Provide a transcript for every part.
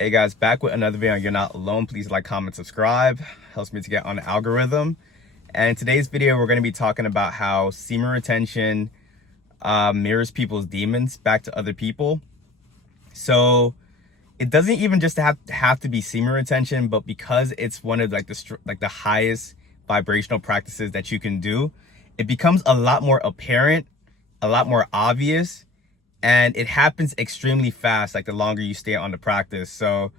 Hey guys, back with another video. You're not alone. Please like, comment, subscribe. Helps me to get on the algorithm. And in today's video, we're going to be talking about how semen retention mirrors people's demons back to other people. So it doesn't even just have to be semen retention, but because it's one of the highest vibrational practices that you can do, it becomes a lot more apparent, a lot more obvious, and it happens extremely fast, like the longer you stay on the practice. So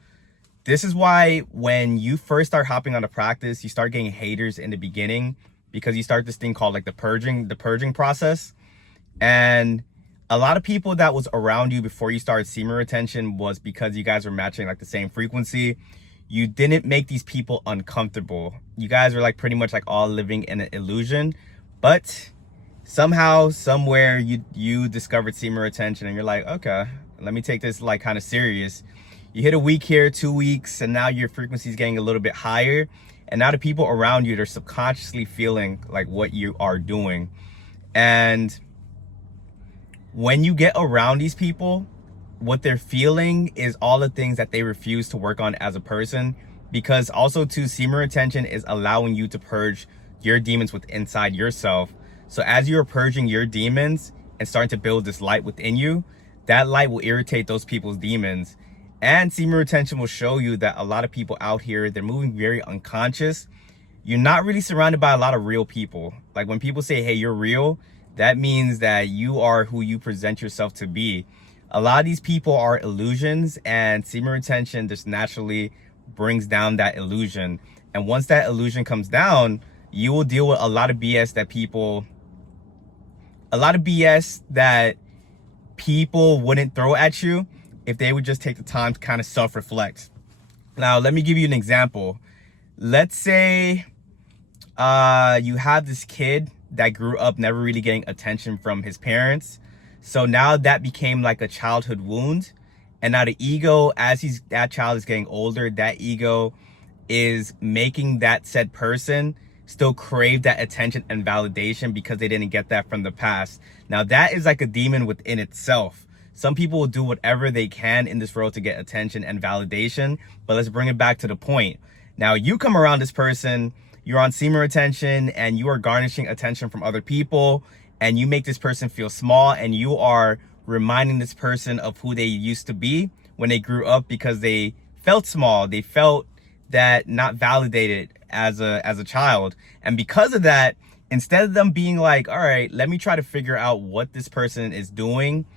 this is why when you first start hopping on the practice, you start getting haters in the beginning, because you start this thing called like the purging process. And a lot of people that was around you before you started semen retention was because you guys were matching like the same frequency. You didn't make these people uncomfortable. You guys were like pretty much like all living in an illusion, but somehow, somewhere, you discovered semen retention and you're like, okay, let me take this like kind of serious. You hit a week here, 2 weeks, and now your frequency is getting a little bit higher. And now the people around you, they're subconsciously feeling like what you are doing. And when you get around these people, what they're feeling is all the things that they refuse to work on as a person. Because also too, semen retention is allowing you to purge your demons within inside yourself. So as you're purging your demons and starting to build this light within you, that light will irritate those people's demons. And semen retention will show you that a lot of people out here, they're moving very unconscious. You're not really surrounded by a lot of real people. Like when people say, hey, you're real, that means that you are who you present yourself to be. A lot of these people are illusions, and semen retention just naturally brings down that illusion. And once that illusion comes down, you will deal with a lot of BS that people wouldn't throw at you if they would just take the time to kind of self-reflect. Now, let me give you an example. Let's say you have this kid that grew up never really getting attention from his parents. So now that became like a childhood wound. And now the ego, as that child is getting older, that ego is making that said person still crave that attention and validation because they didn't get that from the past. Now that is like a demon within itself. Some people will do whatever they can in this world to get attention and validation, but let's bring it back to the point. Now you come around this person, you're on semen retention, and you are garnishing attention from other people, and you make this person feel small, and you are reminding this person of who they used to be when they grew up, because they felt small, they felt that not validated as a child. And because of that, instead of them being like, all right, let me try to figure out what this person is doing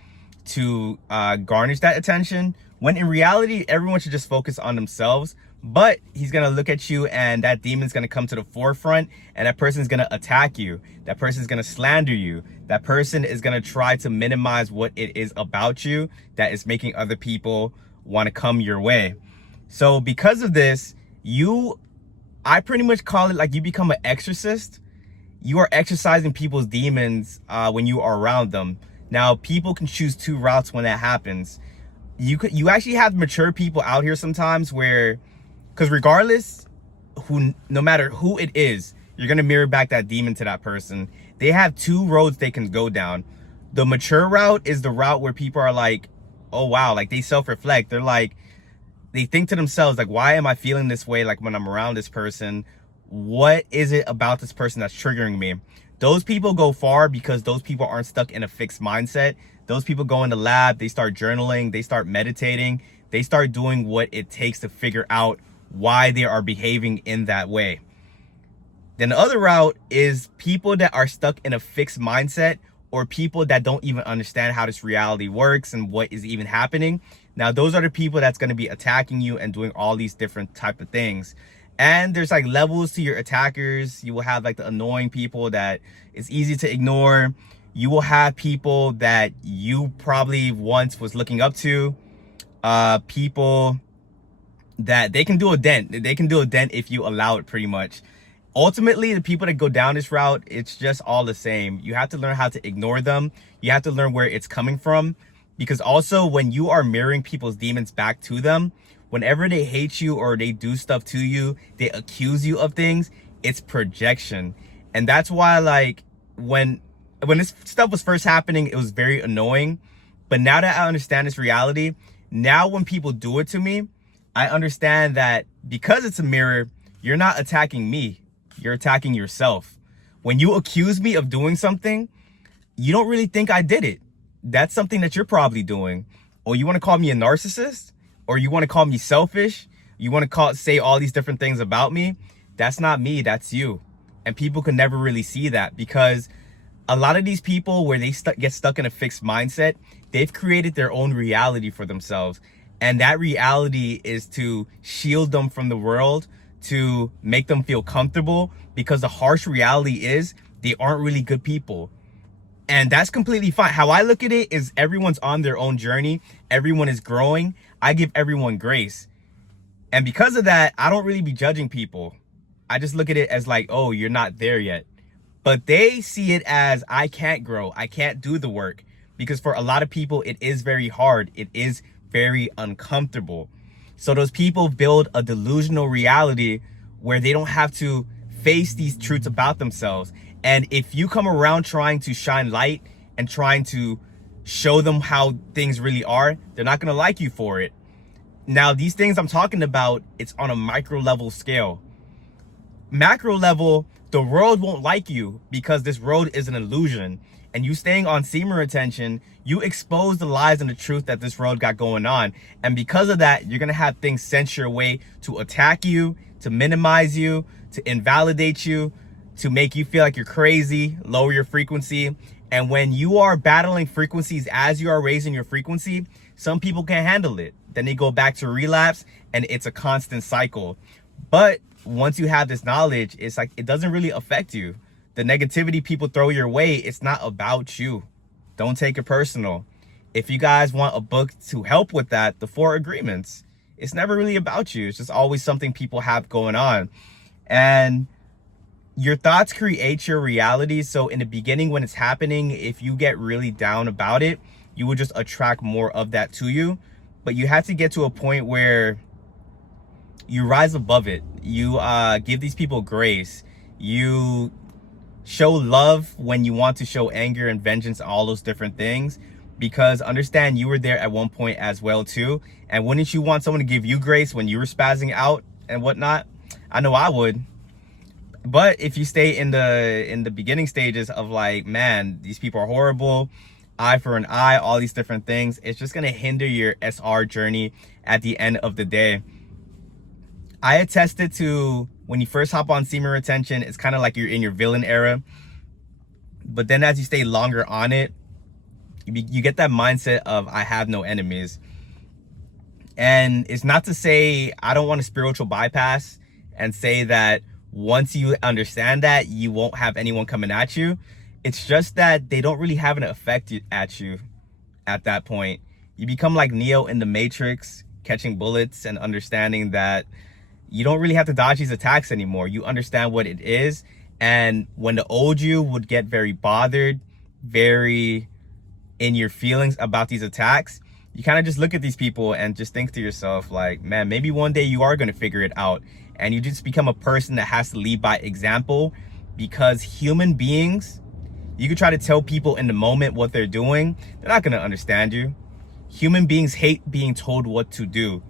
to garnish that attention, when in reality everyone should just focus on themselves. But he's gonna look at you, and that demon's gonna come to the forefront, and that person's gonna attack you, that person's gonna slander you, that person is gonna try to minimize what it is about you that is making other people want to come your way. So because of this, I pretty much call it like you become an exorcist. You are exorcising people's demons when you are around them. Now, people can choose two routes when that happens. You actually have mature people out here sometimes where, because regardless, no matter who it is, you're gonna mirror back that demon to that person. They have two roads they can go down. The mature route is the route where people are like, oh wow, like they self-reflect. They're like, they think to themselves, like, why am I feeling this way? Like when I'm around this person, what is it about this person that's triggering me? Those people go far because those people aren't stuck in a fixed mindset. Those people go in the lab, they start journaling, they start meditating, they start doing what it takes to figure out why they are behaving in that way. Then the other route is people that are stuck in a fixed mindset, or people that don't even understand how this reality works and what is even happening. Now, those are the people that's going to be attacking you and doing all these different type of things. And there's like levels to your attackers. You will have like the annoying people that it's easy to ignore. You will have people that you probably once was looking up to. People that they can do a dent. They can do a dent if you allow it, pretty much. Ultimately, the people that go down this route, it's just all the same. You have to learn how to ignore them. You have to learn where it's coming from. Because also, when you are mirroring people's demons back to them, whenever they hate you or they do stuff to you, they accuse you of things, it's projection. And that's why, like, when this stuff was first happening, it was very annoying. But now that I understand this reality, now when people do it to me, I understand that because it's a mirror, you're not attacking me. You're attacking yourself. When you accuse me of doing something, you don't really think I did it. That's something that you're probably doing. Or you want to call me a narcissist? Or you want to call me selfish? You want to say all these different things about me? That's not me, that's you. And people can never really see that, because a lot of these people, where they get stuck in a fixed mindset, they've created their own reality for themselves. And that reality is to shield them from the world, to make them feel comfortable, because the harsh reality is they aren't really good people. And that's completely fine. How I look at it is everyone's on their own journey. Everyone is growing. I give everyone grace. And because of that, I don't really be judging people. I just look at it as like, oh, you're not there yet. But they see it as, I can't grow. I can't do the work. Because for a lot of people, it is very hard. It is very uncomfortable. So those people build a delusional reality where they don't have to face these truths about themselves. And if you come around trying to shine light and trying to show them how things really are, they're not going to like you for it. Now, these things I'm talking about, it's on a micro level scale. Macro level, the world won't like you because this road is an illusion. And you staying on semen retention, you expose the lies and the truth that this road got going on. And because of that, you're going to have things sent your way to attack you, to minimize you, to invalidate you, to make you feel like you're crazy, lower your frequency. And when you are battling frequencies as you are raising your frequency, some people can't handle it. Then they go back to relapse, and it's a constant cycle. But once you have this knowledge, it's like it doesn't really affect you. The negativity people throw your way, it's not about you. Don't take it personal. If you guys want a book to help with that, The 4 Agreements, it's never really about you. It's just always something people have going on. And your thoughts create your reality. So in the beginning, when it's happening, if you get really down about it, you will just attract more of that to you. But you have to get to a point where you rise above it. You give these people grace. You show love when you want to show anger and vengeance, all those different things. Because understand, you were there at one point as well too. And wouldn't you want someone to give you grace when you were spazzing out and whatnot? I know I would. But if you stay in the beginning stages of like, man, these people are horrible, eye for an eye, all these different things, it's just going to hinder your SR journey at the end of the day. I attested to when you first hop on semen retention, it's kind of like you're in your villain era. But then as you stay longer on it, you get that mindset of, I have no enemies. And it's not to say I don't want a spiritual bypass and say that once you understand that, you won't have anyone coming at you. It's just that they don't really have an effect at you at that point. You become like Neo in the Matrix, catching bullets and understanding that you don't really have to dodge these attacks anymore. You understand what it is. And when the old you would get very bothered, very in your feelings about these attacks, you kind of just look at these people and just think to yourself like, man, maybe one day you are going to figure it out. And you just become a person that has to lead by example, because human beings, you can try to tell people in the moment what they're doing, they're not going to understand you. Human beings hate being told what to do.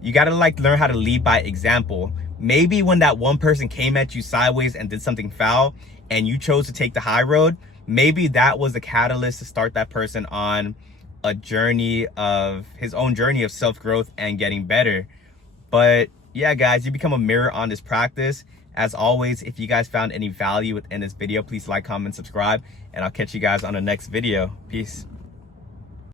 You got to like learn how to lead by example. Maybe when that one person came at you sideways and did something foul and you chose to take the high road, maybe that was the catalyst to start that person on a journey of his own journey of self-growth and getting better. But yeah, guys, you become a mirror on this practice. As always, if you guys found any value within this video, please like, comment, subscribe, and I'll catch you guys on the next video. Peace.